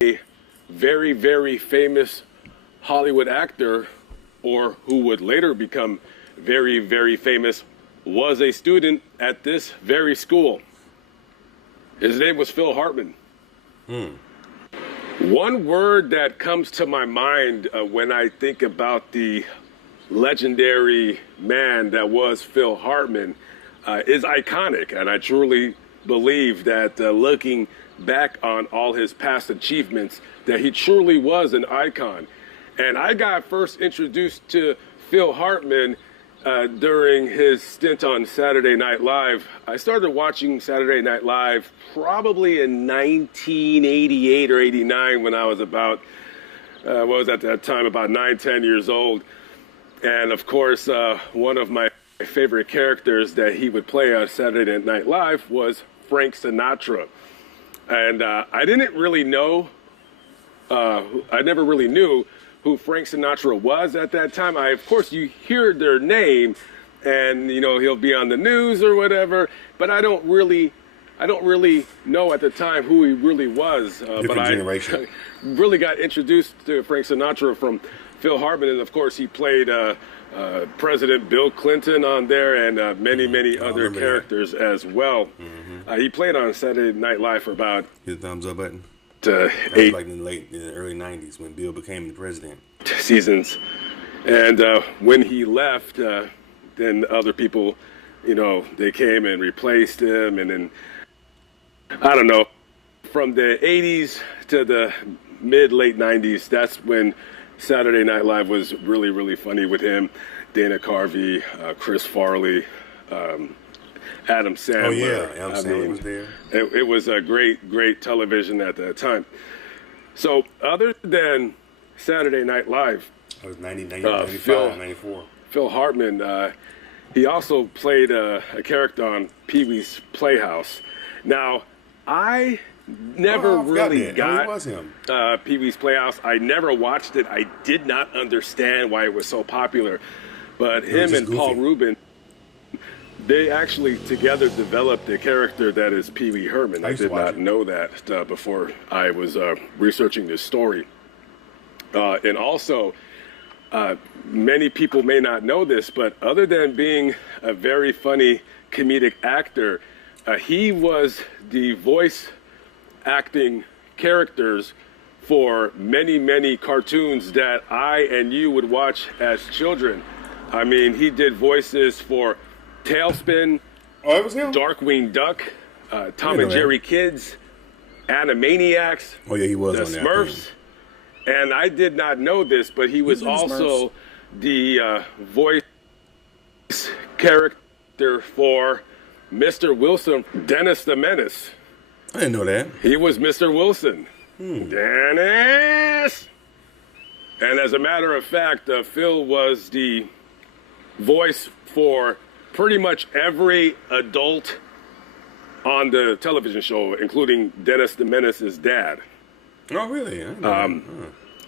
a very, very famous Hollywood actor, or who would later become very, very famous, was a student at this very school. His name was Phil Hartman. One word that comes to my mind when I think about the legendary man that was Phil Hartman is iconic. And I truly believe that looking back on all his past achievements, that he truly was an icon. And I got first introduced to Phil Hartman during his stint on Saturday Night Live. I started watching Saturday Night Live probably in 1988 or 89 when I was about, what was at that time, about 9, 10 years old. And of course, one of my favorite characters that he would play on Saturday Night Live was Frank Sinatra. And I didn't really know, I never really knew who Frank Sinatra was at that time. Of course, you hear their name and, you know, he'll be on the news or whatever, but I don't really know at the time who he really was. But generation. I really got introduced to Frank Sinatra from Phil Hartman, and of course he played President Bill Clinton on there, and many other characters as well. He played on Saturday Night Live for about his thumbs up button. 8 like in the early 90s when Bill became the president. Seasons. And when he left, then other people, you know, they came and replaced him. And then, I don't know, from the 80s to the late 90s, that's when Saturday Night Live was really funny with him. Dana Carvey, Chris Farley, Adam Sandler. Oh yeah, Adam Sandler was there. It was a great television at that time. So other than Saturday Night Live, I was 95, 94. Phil Hartman, he also played a character on Pee-wee's Playhouse. Now, I never really got Pee-wee's Playhouse. I never watched it. I did not understand why it was so popular. But him and Paul Rubin, they actually together developed a character that is Pee Wee Herman. I did not know that before I was researching this story. And also, many people may not know this, but other than being a very funny comedic actor, he was the voice acting characters for many cartoons that I and you would watch as children. I mean, he did voices for Tailspin, it was him. Darkwing Duck, Tom and Jerry Kids, Animaniacs, oh yeah, he was the on that Smurfs. And I did not know this, but he was also the voice character for Mr. Wilson, Dennis the Menace. I didn't know that. He was Mr. Wilson. Dennis! And as a matter of fact, Phil was the voice for pretty much every adult on the television show, including Dennis the Menace's dad. Oh, really?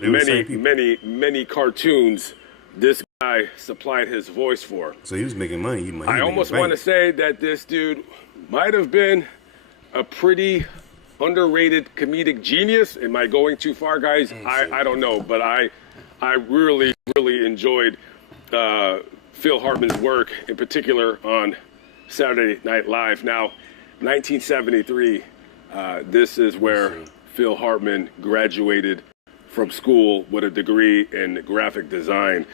Many cartoons this guy supplied his voice for. So he was making money. I almost want to say that this dude might have been a pretty underrated comedic genius. Am I going too far, guys? I don't know, but I really enjoyed Phil Hartman's work, in particular on Saturday Night Live. Now, 1973, this is where Phil Hartman graduated from school with a degree in graphic design.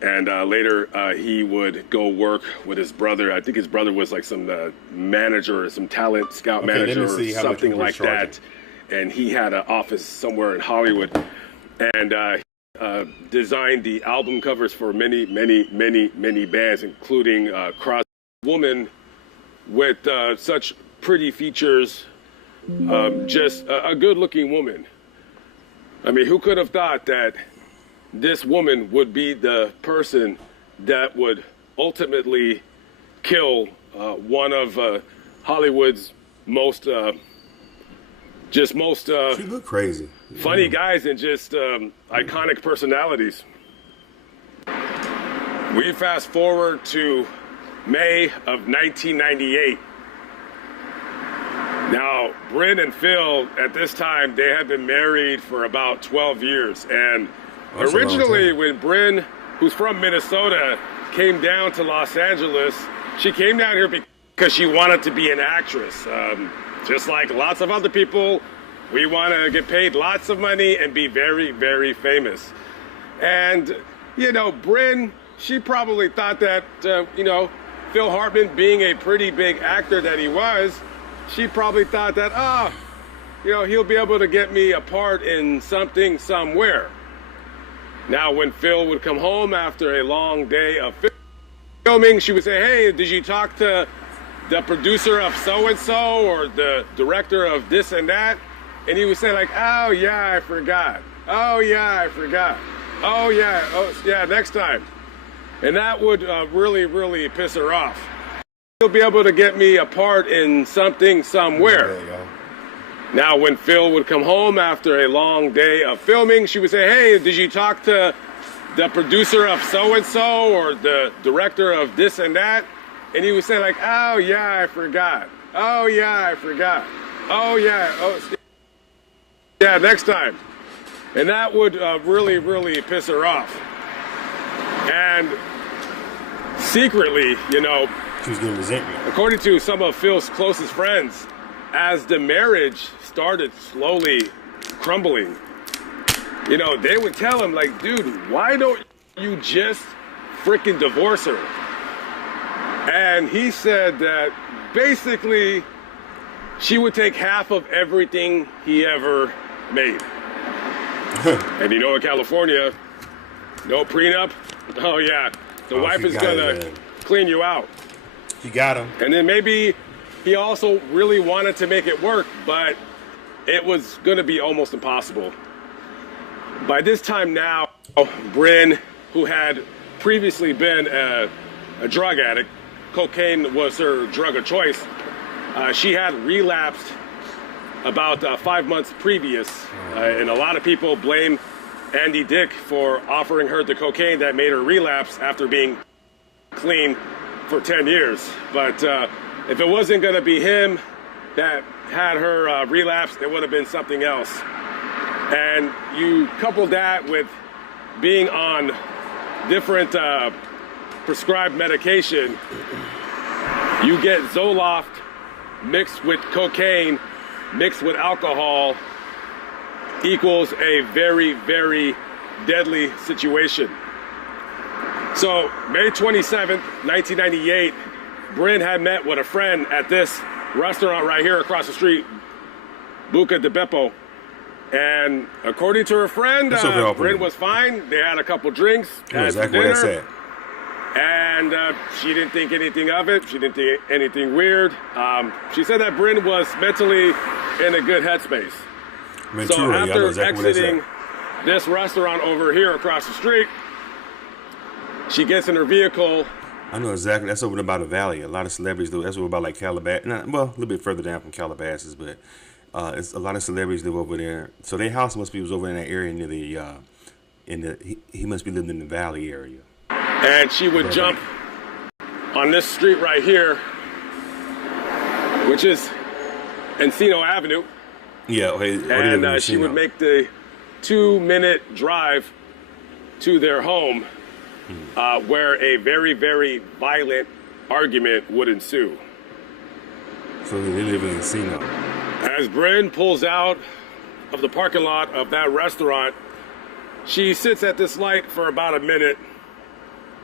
And later, he would go work with his brother. I think his brother was like some manager or some talent scout manager or something like that. And he had an office somewhere in Hollywood. And designed the album covers for many bands, including Crosby. Woman with such pretty features, just a good-looking woman. I mean, who could have thought that this woman would be the person that would ultimately kill one of Hollywood's most she looked crazy. Funny guys and just iconic personalities. We fast forward to May of 1998. Now, Bryn and Phil, at this time, they had been married for about 12 years. And That's a long originally, time. when Bryn, who's from Minnesota, came down to Los Angeles, she came down here because she wanted to be an actress. Just like lots of other people, we want to get paid lots of money and be very, very famous. And, you know, Bryn, she probably thought that, you know, Phil Hartman, being a pretty big actor that he was, she probably thought that, you know, he'll be able to get me a part in something somewhere. Now, when Phil would come home after a long day of filming, she would say, hey, did you talk to the producer of so-and-so or the director of this and that? And he would say like, oh, yeah, I forgot. Oh, yeah, I forgot. Oh, yeah, next time. And that would really, really piss her off. He'll be able to get me a part in something somewhere. There you go. Now, when Phil would come home after a long day of filming, she would say, hey, did you talk to the producer of so-and-so or the director of this and that? And he would say like, oh, yeah, I forgot. Oh, yeah, I forgot. Oh, yeah, next time. And that would really, really piss her off. And secretly, you know, She was getting resentment. according to some of Phil's closest friends, as the marriage started slowly crumbling, you know, they would tell him like, dude, why don't you just freaking divorce her? And he said that basically she would take half of everything he ever made. And you know, in California, no prenup. Oh yeah, the wife she is got gonna it, man. clean you out. She got him. And then maybe he also really wanted to make it work, but it was gonna be almost impossible. By this time now, Bryn, who had previously been a drug addict, cocaine was her drug of choice, she had relapsed about 5 months previous. And a lot of people blame Andy Dick for offering her the cocaine that made her relapse after being clean for 10 years. But if it wasn't going to be him that had her relapse, it would have been something else. And you couple that with being on different prescribed medication, you get Zoloft mixed with cocaine, mixed with alcohol, equals a very, very deadly situation. So May 27th, 1998, Bryn had met with a friend at this restaurant right here across the street, Buca de Beppo. And according to her friend, Bryn was fine. They had a couple drinks, had Exactly dinner, what I said. and she didn't think anything of it. She didn't think anything weird. She said that Bryn was mentally in a good headspace. So after exiting this restaurant over here across the street, she gets in her vehicle. I know exactly. That's over by the valley. A lot of celebrities do. That's over by like Calabasas. Well, a little bit further down from Calabasas, but it's a lot of celebrities live over there. So their house was over in that area near the he must be living in the valley area. And she would jump on this street right here, which is Encino Avenue. Yeah, and she would make the 2-minute drive to their home, where a very, very violent argument would ensue. So they live in Encino. As Bryn pulls out of the parking lot of that restaurant, she sits at this light for about a minute.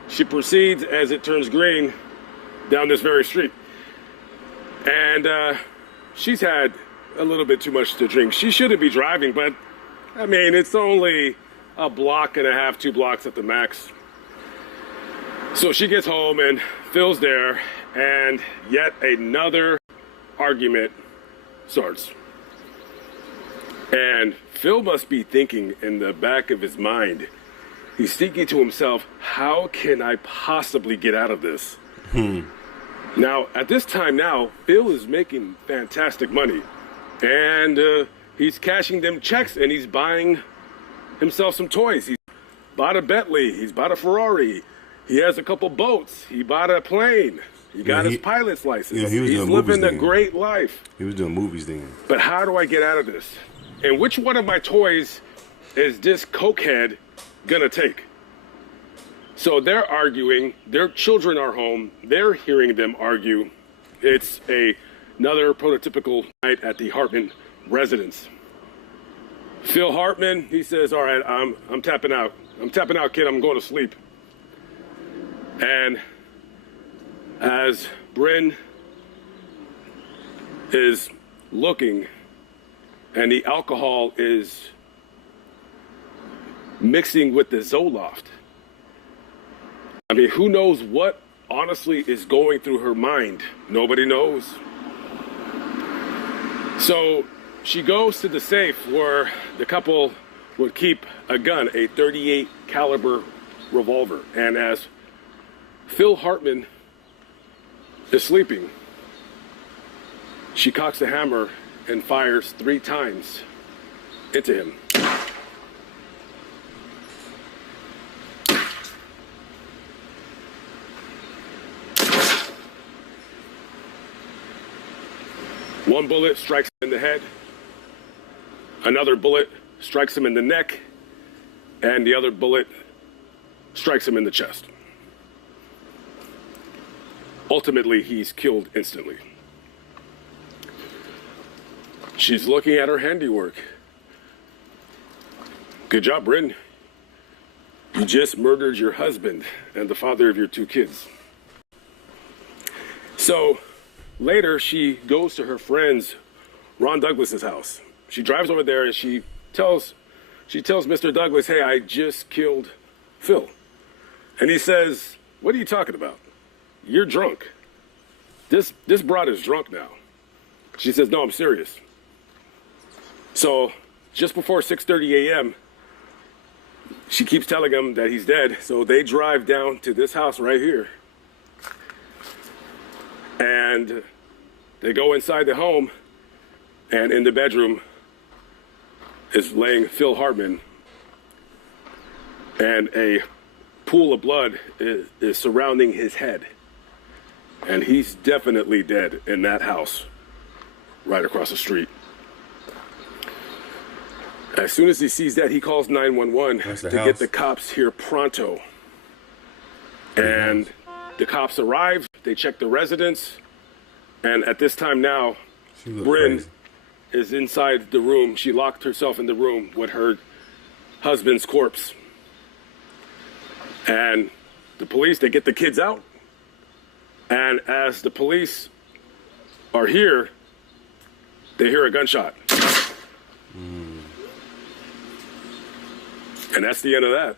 She proceeds, as it turns green, down this very street. And she's had a little bit too much to drink. She shouldn't be driving, but I mean, it's only a block and a half, 2 blocks at the max. So she gets home and Phil's there, and yet another argument starts. And Phil must be thinking in the back of his mind, he's thinking to himself, how can I possibly get out of this? Now, at this time now, Phil is making fantastic money. And he's cashing them checks, and he's buying himself some toys. He's bought a Bentley. He's bought a Ferrari. He has a couple boats. He bought a plane. He got his pilot's license. Yeah, he was He's doing movies living a then. great life. He was doing movies then. But how do I get out of this? And which one of my toys is this cokehead gonna take? So they're arguing. Their children are home. They're hearing them argue. It's another prototypical night at the Hartman residence. Phil Hartman, he says, all right, I'm tapping out. I'm tapping out, kid. I'm going to sleep. And as Bryn is looking and the alcohol is mixing with the Zoloft, I mean, who knows what honestly is going through her mind? Nobody knows. So she goes to the safe where the couple would keep a gun, a .38 caliber revolver. And as Phil Hartman is sleeping, she cocks the hammer and fires 3 times into him. One bullet strikes him in the head. Another bullet strikes him in the neck. And the other bullet strikes him in the chest. Ultimately, he's killed instantly. She's looking at her handiwork. Good job, Bryn. You just murdered your husband and the father of your 2 kids. So later, she goes to her friend's, Ron Douglas's house. She drives over there and she tells Mr. Douglas, hey, I just killed Phil. And he says, what are you talking about? You're drunk. This broad is drunk now. She says, no, I'm serious. So just before 6:30 a.m., she keeps telling him that he's dead. So they drive down to this house right here. And they go inside the home, and in the bedroom is laying Phil Hartman, and a pool of blood is surrounding his head. And he's definitely dead in that house right across the street. As soon as he sees that, he calls 911 to get the cops here pronto. And the cops arrive, they check the residence, and at this time now, Bryn is inside the room. She locked herself in the room with her husband's corpse. And the police, they get the kids out. And as the police are here, they hear a gunshot. And that's the end of that.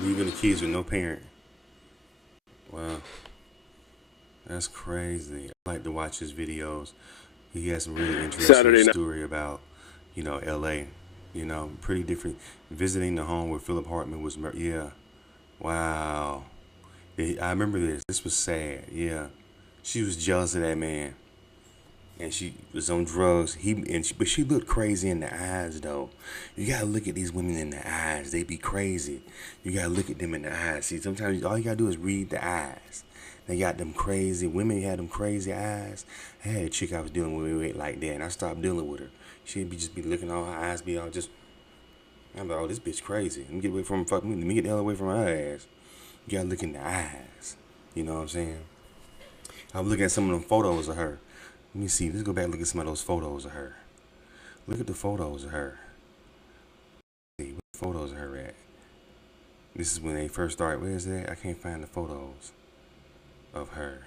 Leaving the kids with no parent. Wow. That's crazy. I like to watch his videos. He has some really interesting story about, LA. Pretty different. Visiting the home where Philip Hartman was murdered. Yeah. Wow. I remember this. This was sad. Yeah. She was jealous of that man. And she was on drugs. But she looked crazy in the eyes, though. You gotta look at these women in the eyes. They be crazy. You gotta look at them in the eyes. See, sometimes all you gotta do is read the eyes. They got them crazy women. Had them crazy eyes. I had a chick I was dealing with like that, and I stopped dealing with her. She'd just be looking, all her eyes be all just. I'm like, oh, this bitch crazy. Let me get away from her. Let me get the hell away from her ass. You gotta look in the eyes. You know what I'm saying? I was looking at some of them photos of her. Let me see. Let's go back and look at some of those photos of her. Look at the photos of her. See, what photos of her at? This is when they first started. Where is that? I can't find the photos of her.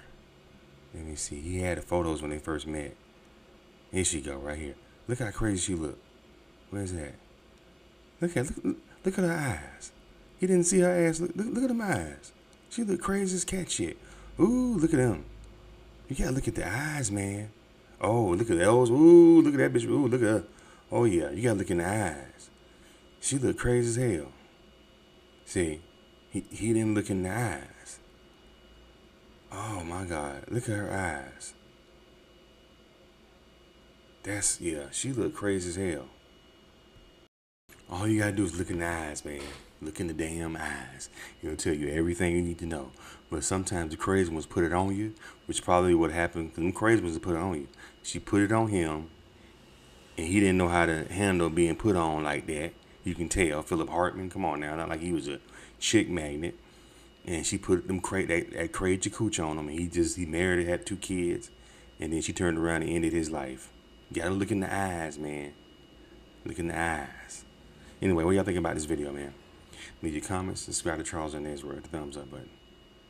Let me see. He had the photos when they first met. Here she go, right here. Look how crazy she look. Where's that? Look at her eyes. He didn't see her ass. Look at them eyes. She look crazy as cat shit. Ooh, look at them. You gotta look at the eyes, man. Oh, look at those. Ooh, look at that bitch. Ooh, look at her. Oh, yeah. You gotta look in the eyes. She look crazy as hell. See, he didn't look in the eyes. Oh, my God. Look at her eyes. Yeah, she look crazy as hell. All you gotta do is look in the eyes, man. Look in the damn eyes. It'll tell you everything you need to know. But sometimes the crazy ones put it on you, which probably what happened. Cause them crazy ones put it on you. She put it on him, and he didn't know how to handle being put on like that. You can tell. Philip Hartman, come on now, not like he was a chick magnet. And she put that crazy cooch on him, and he married, had 2 kids, and then she turned around and ended his life. You gotta look in the eyes, man. Look in the eyes. Anyway, what y'all think about this video, man? Leave your comments, subscribe to Charles and His Word, the thumbs up button.